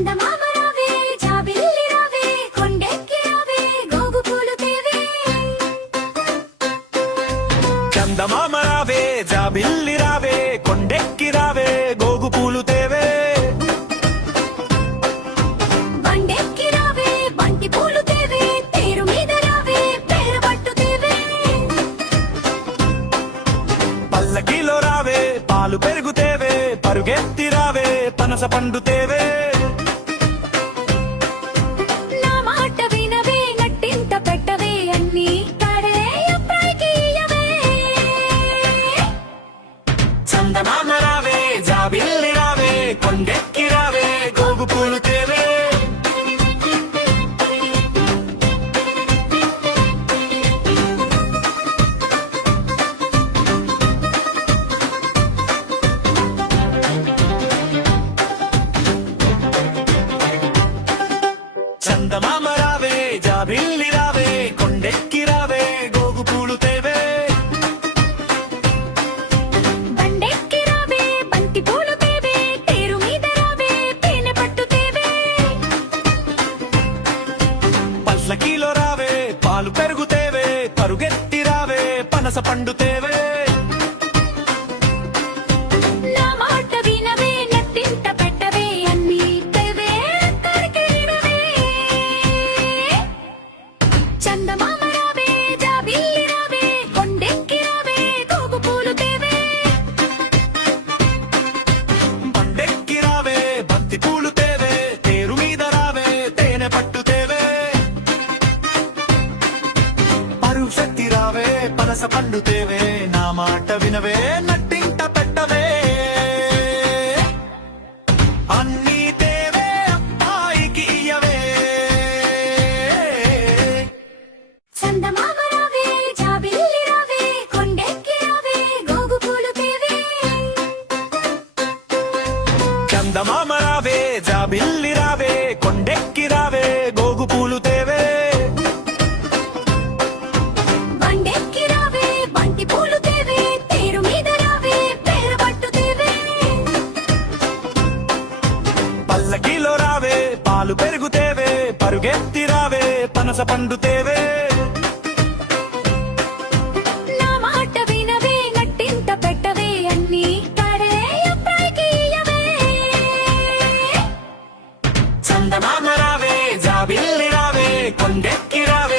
చందమామ రావే జాబిల్లి రావే కొండెక్కి రావే గోగు పూలు తేవే. చందమామ రావే జాబిల్లి రావే కొండెక్కి రావే గోగు పూలు తేవే. బండెక్కి రావే బంతి పూలు తేవే తేరు మీద రావే పేర పట్టు తేవే. పల్లకిలో రావే పాలు పెరుగు తేవే పరుగెత్తి రావే పనస పండు తేవే. నా మాట వినవే నట్టింట పెట్టవే అన్ని కడే అప్పాయికి ఇయ్యవే. చందమామ రావే జాబిల్లి రావే కొండెక్కి రావే గోగు పూలు తేవే. చందమామ రావే జాబిల్లి రావే కొండెక్కి రావే గోగు పూలు తేవే. బండెక్కి రావే బంతి పూలు తేవే తేరు మీద రావే తేనె పట్టు తేవే. పల్లకిలో రావే పాలు పెరుగు తేవే పరుగెత్తి రావే పనస పండు తేవే. నా మాట వినవే నట్టింట పెట్టవే అన్ని తేవే అక్కడికి ఇడవే. చందమామ రావే జాబిల్లి రావే కొండెక్కి రావే గోగు పూలు తేవే. బండెక్కి రావే బంతి పూలు తేవే తేరు మీద రావే తేనె పట్టు తేవే. పరుగు శక్తి రావే పనస పండు తేవే నా మాట వినవే నట్టింట పెట్టవే అన్నీ తేవే అమ్మాయికి ఇయ్యవే. చందమామ రావే జాబిల్లి రావే కొండెక్కి రావే గోగు పూలు తేవే. చందమామ రావే జాబిల్లి రావే కొండెక్కి రావే గోగు పూలు తేవే. బండెక్కి రావే బంతి పూలు తేవే తేరు మీద రావే పేర పట్టు తేవే. పల్లకిలో రావే పాలు పెరుగు తేవే పరుగెత్తి రావే పనస పండు తేవే. నా మాట వినవే నట్టింట పెట్టవే అన్ని కడే అప్పాయికి ఇయ్యవే. చందమామ రావే జాబిల్లి రావే కొండెక్కి రావే